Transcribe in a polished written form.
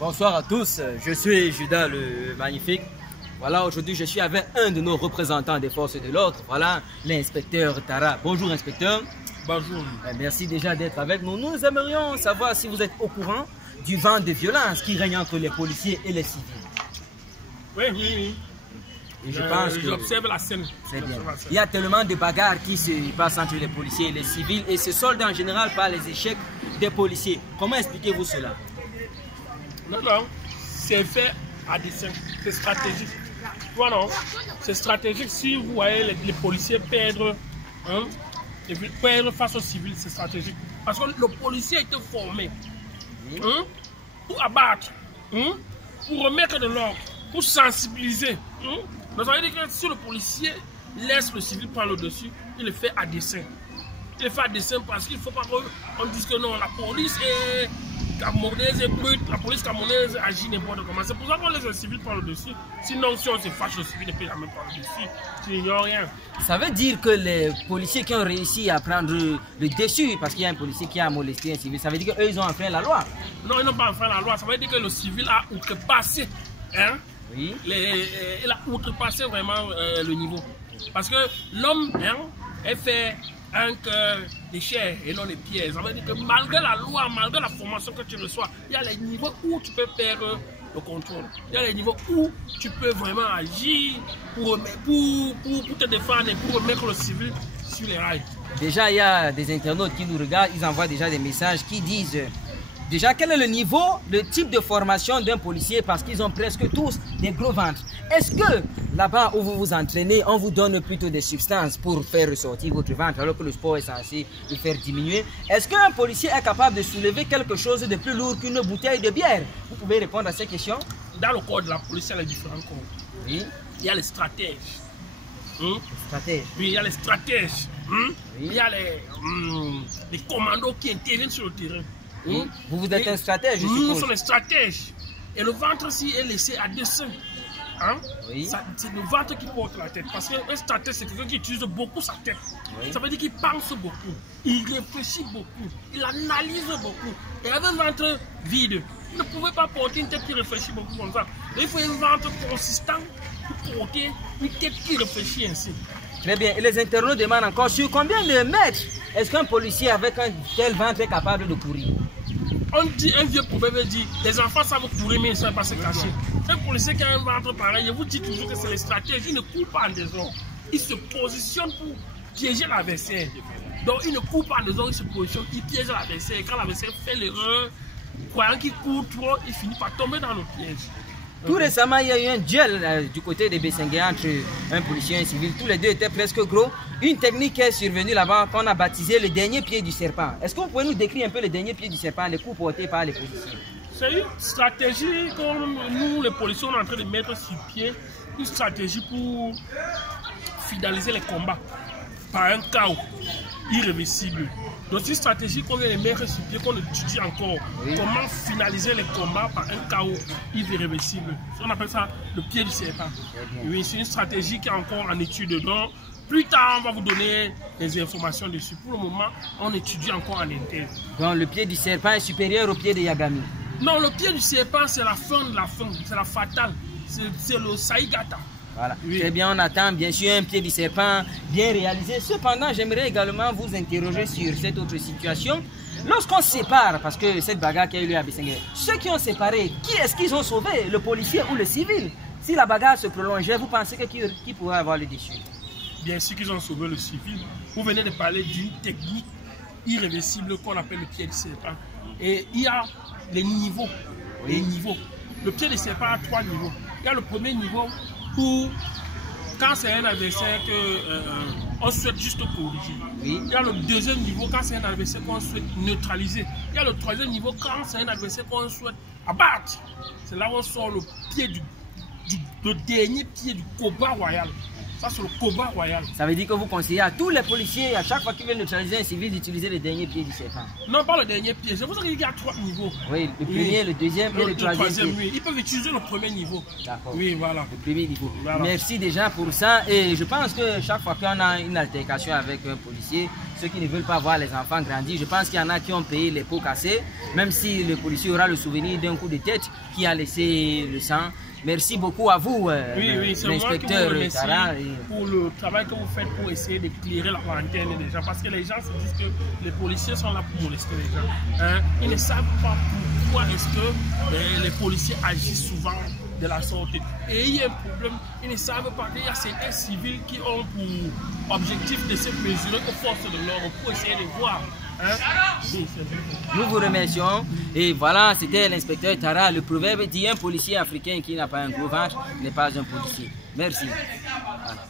Bonsoir à tous, je suis Judas le Magnifique. Voilà, aujourd'hui je suis avec un de nos représentants des forces de l'ordre, voilà, l'inspecteur Tara. Bonjour inspecteur. Bonjour. Merci déjà d'être avec nous. Nous aimerions savoir si vous êtes au courant du vent de violence qui règne entre les policiers et les civils. Oui, oui, oui. Et je pense que j'observe la scène. C'est bien. Il y a tellement de bagarres qui se passent entre les policiers et les civils et se soldent en général par les échecs des policiers. Comment expliquez-vous cela? Non, non, c'est fait à dessein, c'est stratégique. Voilà, c'est stratégique. Si vous voyez les policiers perdre, perdre face aux civils, c'est stratégique. Parce que le policier a été formé pour abattre, pour remettre de l'ordre, pour sensibiliser. Donc ça veut dire que si le policier laisse le civil prendre le dessus, il le fait à dessein. Il le fait à dessein parce qu'il ne faut pas qu'on dise que non, la police est camerounaise et brute, la police camerounaise agit n'importe comment. C'est pour ça qu'on laisse le civil prendre le dessus. Sinon, si on se fâche, le civil ne peut jamais prendre le dessus. Tu n'ignores rien. Ça veut dire que les policiers qui ont réussi à prendre le dessus, parce qu'il y a un policier qui a molesté un civil, ça veut dire qu'eux, ils ont enfreint la loi? Non, ils n'ont pas enfreint la loi. Ça veut dire que le civil a outrepassé. Oui. Il a outrepassé vraiment le niveau. Parce que l'homme est fait un cœur de chair et non de pierre. Ça veut dire que malgré la loi, malgré la formation que tu reçois, il y a les niveaux où tu peux perdre le contrôle. Il y a les niveaux où tu peux vraiment agir pour te défendre et pour remettre le civil sur les rails. Déjà, il y a des internautes qui nous regardent, ils envoient déjà des messages qui disent déjà quel est le niveau, le type de formation d'un policier parce qu'ils ont presque tous des gros ventres. Est-ce que là-bas où vous vous entraînez, on vous donne plutôt des substances pour faire ressortir votre ventre alors que le sport est censé le faire diminuer? Est-ce qu'un policier est capable de soulever quelque chose de plus lourd qu'une bouteille de bière? Vous pouvez répondre à ces questions? Dans le corps de la police, il y a les différents corps. Oui. Il y a les stratèges. Stratège. Oui, il y a les stratèges. Oui. Il y a les commandos qui interviennent sur le terrain. Vous êtes un stratège, je Nous suppose. sommes les stratèges. Et le ventre aussi est laissé à dessein. Oui. C'est le ventre qui porte la tête. Parce qu'un stratège, c'est quelqu'un qui utilise beaucoup sa tête. Oui. Ça veut dire qu'il pense beaucoup. Il réfléchit beaucoup. Il analyse beaucoup. Et avec un ventre vide, il ne pouvait pas porter une tête qui réfléchit beaucoup comme ça. Et il faut un ventre consistant pour porter une tête qui réfléchit ainsi. Très bien. Et les internautes demandent encore sur combien de mètres est-ce qu'un policier avec un tel ventre est capable de courir? On dit, un vieux proverbe dit, les enfants savent courir mais ils ne savent pas se cacher. Un policier qui a un ventre pareil, je vous dis toujours que c'est les stratèges, il ne court pas en désordre. Il se positionne pour piéger l'adversaire. Donc il ne court pas en désordre, il se positionne, il piège l'adversaire. Et quand l'adversaire fait l'erreur, croyant qu'il court trop, il finit par tomber dans le piège. Tout récemment, il y a eu un duel du côté de Bessengue entre un policier et un civil. Tous les deux étaient presque gros. Une technique est survenue là-bas qu'on a baptisé le dernier pied du serpent. Est-ce que vous pouvez nous décrire un peu le dernier pied du serpent, les coups portés par les policiers? C'est une stratégie que nous, les policiers, on est en train de mettre sur pied. Une stratégie pour fidéliser les combats par un chaos irréversible. Donc c'est une stratégie qu'on vient de mettre sur pied, qu'on étudie encore. Oui. Comment finaliser les combats par un chaos irréversible. On appelle ça le pied du serpent. Oui, c'est une stratégie qui est encore en étude. Donc plus tard, on va vous donner des informations dessus. Pour le moment, on étudie encore en interne. Donc le pied du serpent est supérieur au pied de Yagami? Non, le pied du serpent, c'est la fin de la fin. C'est la fatale. C'est le Saigata. Voilà. Oui. Très bien, on attend bien sûr un pied du serpent bien réalisé. Cependant, j'aimerais également vous interroger sur cette autre situation. Lorsqu'on sépare, parce que cette bagarre qui a eu lieu à Bessengue, ceux qui ont séparé, qui est-ce qu'ils ont sauvé, le policier ou le civil? Si la bagarre se prolongeait, vous pensez que qui pourrait avoir le dessus? Bien sûr qu'ils ont sauvé le civil. Vous venez de parler d'une technique irréversible qu'on appelle le pied du serpent. Et il y a les niveaux. Oui. Les niveaux. Le pied du serpent a 3 niveaux. Il y a le premier niveau où, quand c'est un adversaire qu'on souhaite juste corriger. Oui. Il y a le deuxième niveau quand c'est un adversaire qu'on souhaite neutraliser. Il y a le troisième niveau quand c'est un adversaire qu'on souhaite abattre. C'est là où on sort le pied le dernier pied du combat royal. Ça, c'est le combat royal. Ça veut dire que vous conseillez à tous les policiers, à chaque fois qu'ils veulent neutraliser un civil, d'utiliser le dernier pied du serpent? Non, pas le dernier pied. C'est pour ça qu'il y a 3 niveaux. Oui, le premier, le deuxième et le troisième. Oui. Ils peuvent utiliser le premier niveau. D'accord. Oui, voilà. Le premier niveau. Voilà. Merci déjà pour ça. Et je pense que chaque fois qu'on a une altercation avec un policier, ceux qui ne veulent pas voir les enfants grandir. Je pense qu'il y en a qui ont payé les pots cassés, même si le policier aura le souvenir d'un coup de tête qui a laissé le sang. Merci beaucoup à vous, l'inspecteur Tara. Pour le travail que vous faites pour essayer d'éclairer la quarantaine des gens. Parce que les gens se disent que les policiers sont là pour molester les gens. Hein? Ils ne savent pas pourquoi est-ce que les policiers agissent souvent de la sorte. Et il y a un problème, ils ne savent pas qu'il y a certains civils qui ont pour objectif de se mesurer aux forces de l'ordre pour essayer de voir. Hein? Nous vous remercions. Et voilà, c'était l'inspecteur Tara. Le proverbe dit un policier africain qui n'a pas un gros ventre n'est pas un policier. Merci. Voilà.